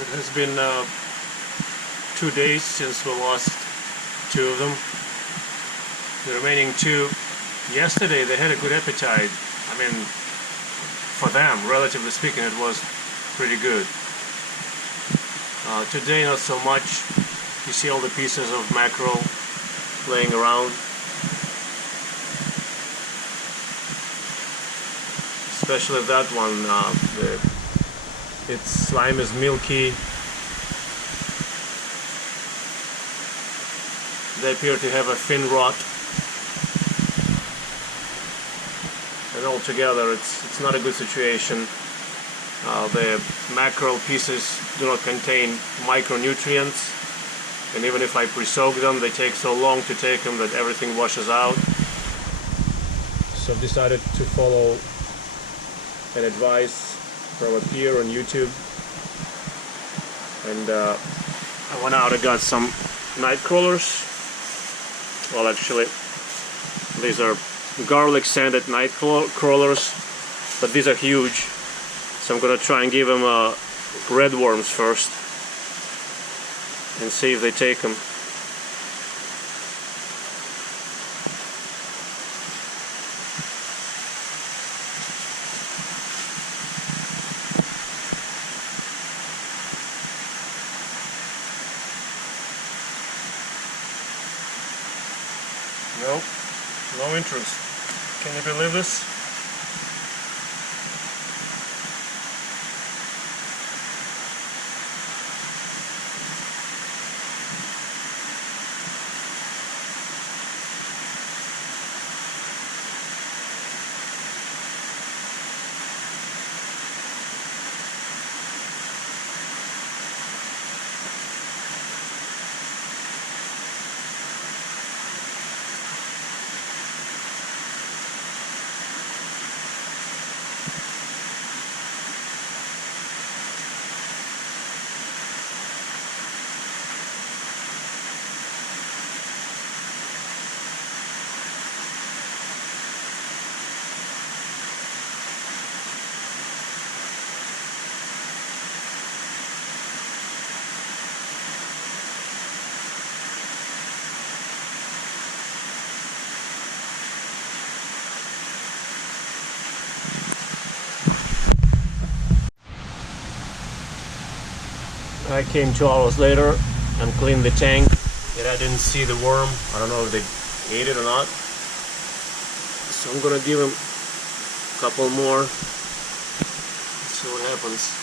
It has been 2 days since we lost 2 of them. The remaining 2, yesterday they had a good appetite. I mean, for them, relatively speaking, it was pretty good. Today not so much. You see all the pieces of mackerel laying around. Especially that one, its slime is milky. They appear to have a fin rot. And altogether it's not a good situation. The mackerel pieces do not contain micronutrients, and even if I pre-soak them, they take so long to take them that everything washes out. So I've decided to follow an advice from a peer on YouTube, and I went out and got some night crawlers. Well, actually these are garlic sanded night crawlers, but these are huge, so I'm gonna try and give them red worms first and see if they take them. Nope, no interest. Can you believe this? I came 2 hours later and cleaned the tank, and I didn't see the worm. I don't know if they ate it or not. So I'm gonna give him a couple more. See what happens.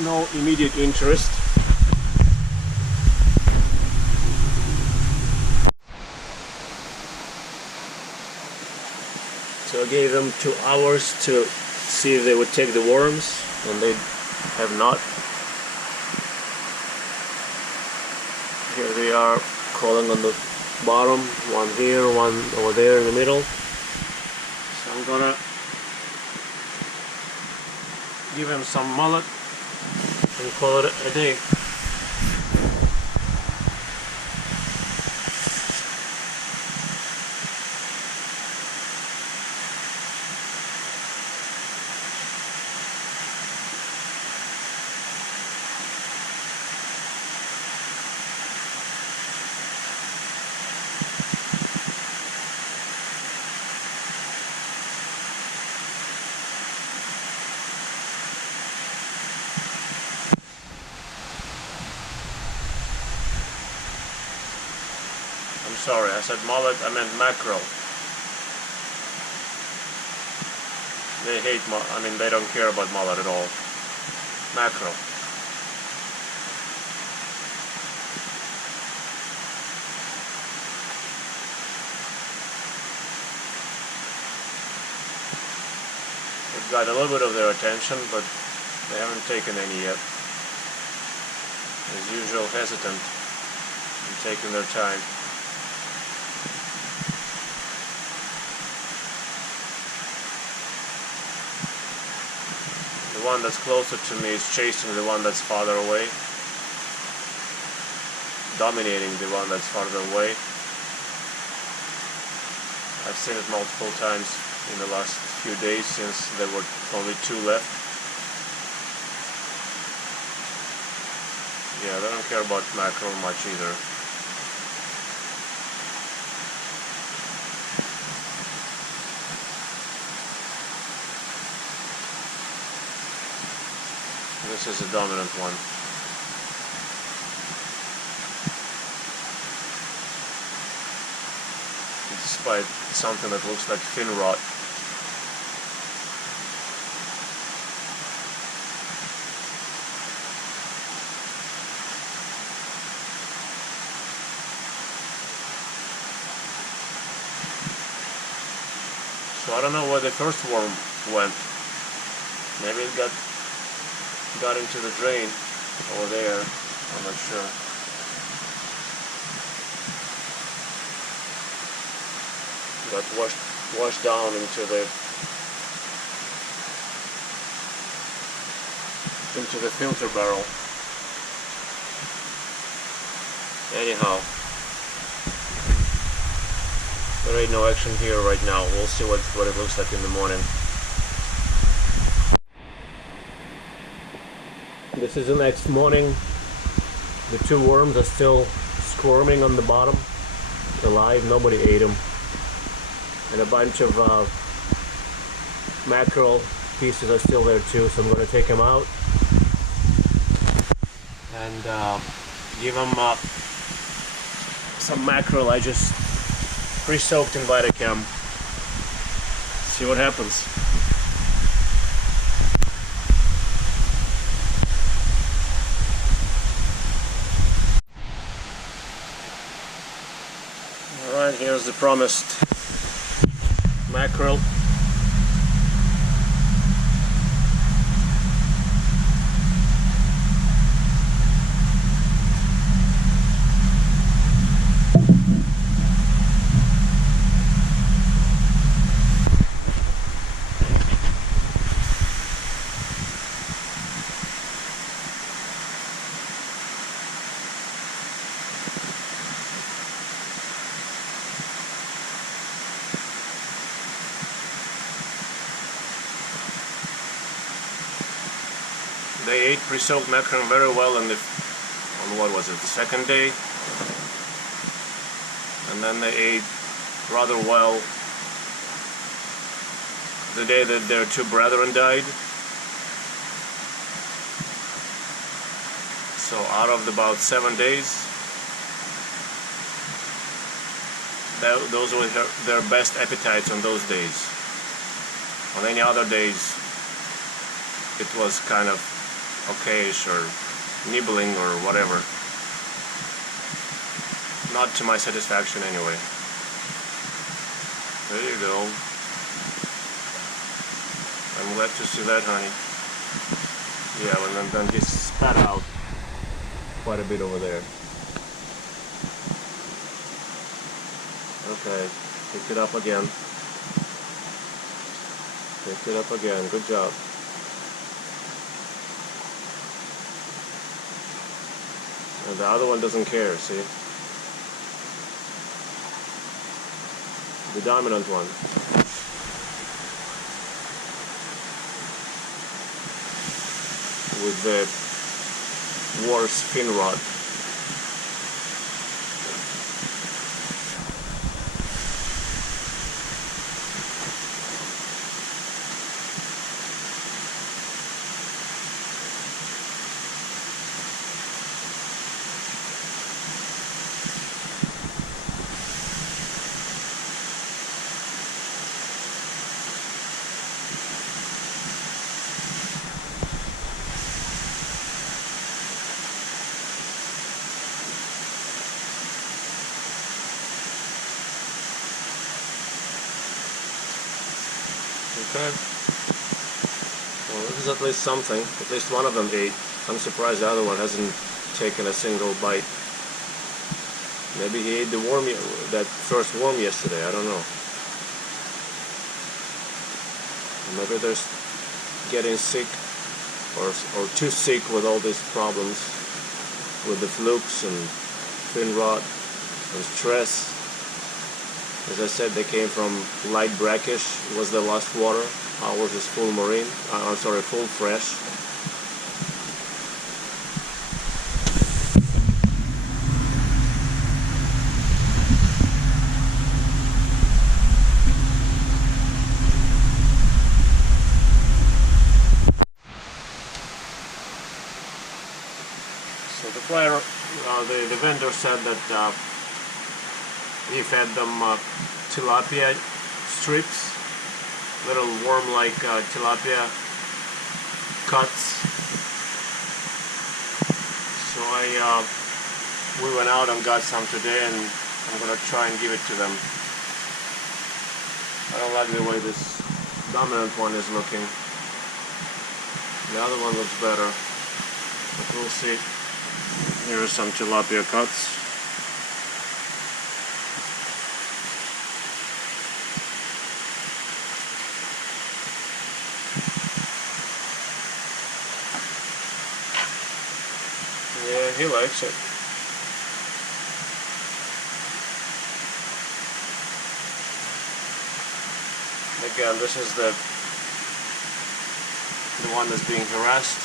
No immediate interest. So I gave them 2 hours to see if they would take the worms, and they have not. Here they are crawling on the bottom, one here, one over there in the middle. So I'm gonna give them some mullet and call it a day. Sorry, I said mullet, I meant mackerel. They hate, I mean, they don't care about mullet at all. Mackerel. They've got a little bit of their attention, but they haven't taken any yet. As usual, hesitant and taking their time. The one that's closer to me is chasing the one that's farther away, dominating the one that's farther away. I've seen it multiple times in the last few days since there were only 2 left. Yeah, they don't care about mackerel much either. This is a dominant one. Despite something that looks like fin rot. So I don't know where the first worm went. Maybe it got into the drain over there. I'm not sure. Got washed down into the filter barrel. Anyhow, there ain't no action here right now. We'll see what it looks like in the morning. This is the next morning. The 2 worms are still squirming on the bottom, alive. Nobody ate them. And a bunch of mackerel pieces are still there too, so I'm going to take them out and give them some mackerel I just pre-soaked in Vitacam. See what happens. Alright, here's the promised mackerel. They ate pre-soaked mackerel very well on what was it, the second day, and then they ate rather well the day that their 2 brethren died. So out of about 7 days, those were their best appetites on those days. On any other days, it was kind of okayish or nibbling or whatever. Not to my satisfaction anyway. There you go. I'm glad to see that, honey. Yeah, and then this spat out quite a bit over there. Okay, pick it up again. Pick it up again, good job. And the other one doesn't care, see? The dominant one. With the worse fin rot. Okay. Well, this is at least something. At least one of them ate. I'm surprised the other one hasn't taken a single bite. Maybe he ate the worm, that first worm yesterday. I don't know. Maybe they're getting sick or too sick with all these problems with the flukes and fin rot and stress. As I said, they came from light brackish, was the last water. Ours is full marine, I'm sorry, full fresh. So the player, the vendor said that he fed them tilapia strips, little worm-like tilapia cuts. So we went out and got some today, and I'm gonna try and give it to them. I don't like the way this dominant one is looking. The other one looks better, but we'll see. Here are some tilapia cuts. Yeah, he likes it. Again, this is the one that's being harassed.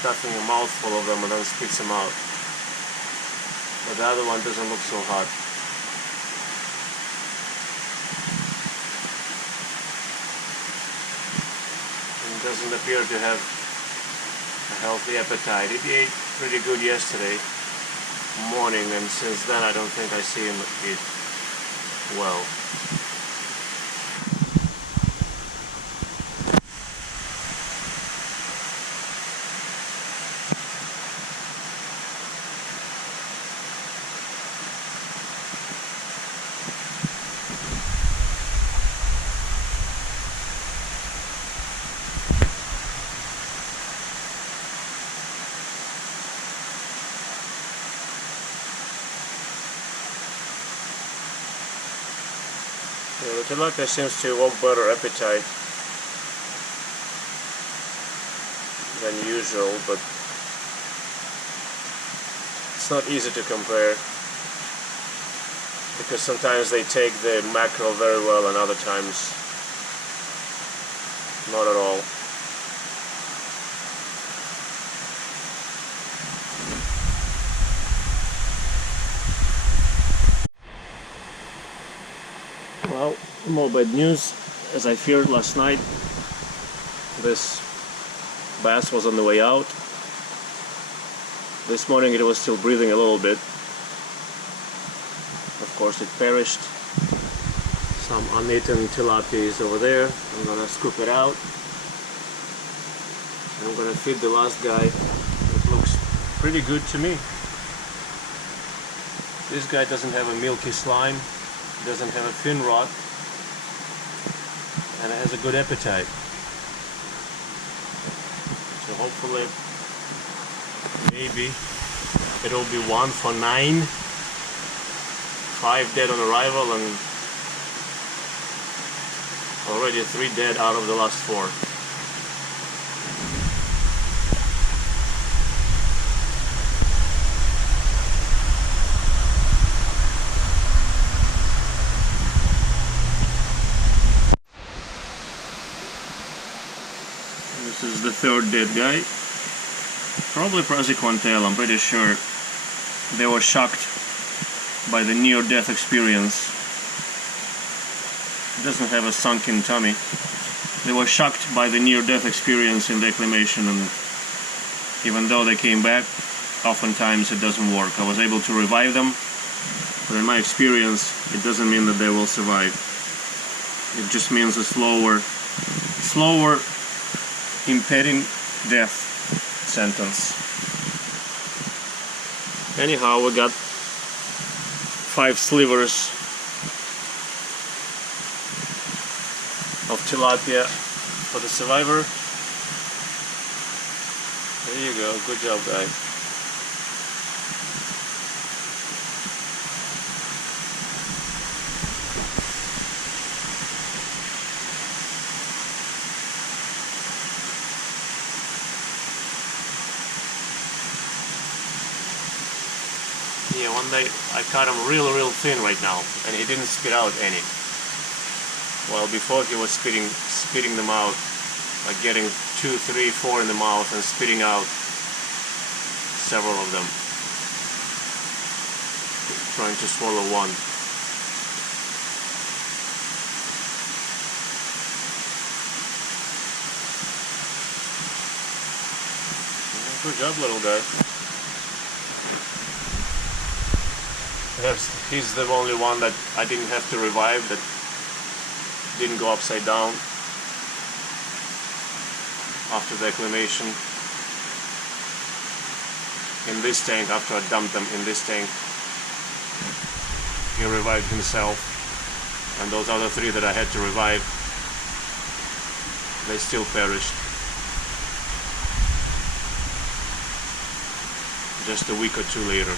Stuffing a mouthful of them and then spits them out. But the other one doesn't look so hot. Doesn't appear to have a healthy appetite. He ate pretty good yesterday morning, and since then I don't think I see him eat well. The tilapia seems to have better appetite than usual, but it's not easy to compare because sometimes they take the mackerel very well and other times not at all. Well, more bad news. As I feared last night, this bass was on the way out. This morning it was still breathing a little bit. Of course it perished. Some uneaten tilapia is over there. I'm gonna scoop it out. I'm gonna feed the last guy. It looks pretty good to me. This guy doesn't have a milky slime, doesn't have a fin rot, and it has a good appetite. So hopefully, maybe it'll be 1 for 9, 5 dead on arrival, and already 3 dead out of the last 4. This is the 3rd dead guy. Probably prazi, I'm pretty sure. They were shocked by the near-death experience. It doesn't have a sunken tummy. They were shocked by the near-death experience in the acclimation, and even though they came back, oftentimes it doesn't work. I was able to revive them, but in my experience, it doesn't mean that they will survive. It just means a slower impending death sentence. Anyhow, we got 5 slivers tilapia for the survivor. There you go, good job, guys. Yeah, one day I caught him real thin right now, and he didn't spit out any. While before he was spitting them out, like getting 2, 3, 4 in the mouth and spitting out several of them, trying to swallow one. Good job, little guy. Perhaps he's the only one that I didn't have to revive, that didn't go upside down after the acclimation. In this tank, after I dumped them in this tank, he revived himself, and those other 3 that I had to revive, they still perished. Just a week or 2 later.